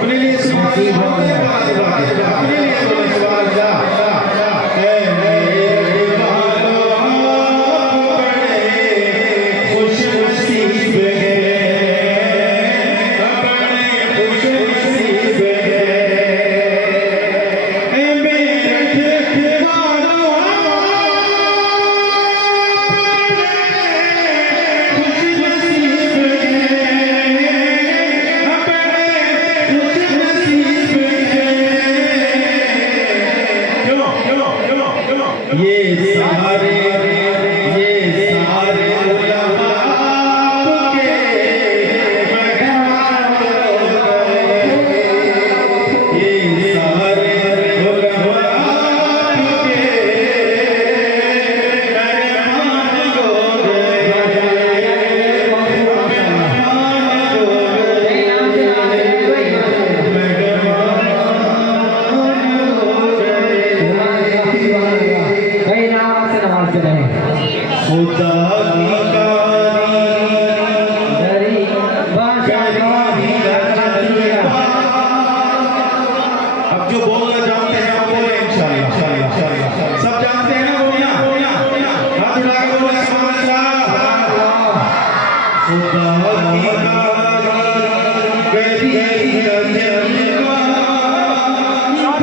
अपने लिए सवाल अपने लिए बोले सवाल जा ए मेरे वालों बड़े खुश नसीब है बड़े खुश नसीब है ए मेरे वालों खुश नसीब ये सारे उलमा आपके मेहमान हो गए ये सारे उलमा आपके मेहमान हो गए खुदा अब जो बोलना जानते हैं वो बोले इंशाअल्लाह सब जानते हैं ना बोलना हाथ उठा के बोले सुभान अल्लाह खुदा की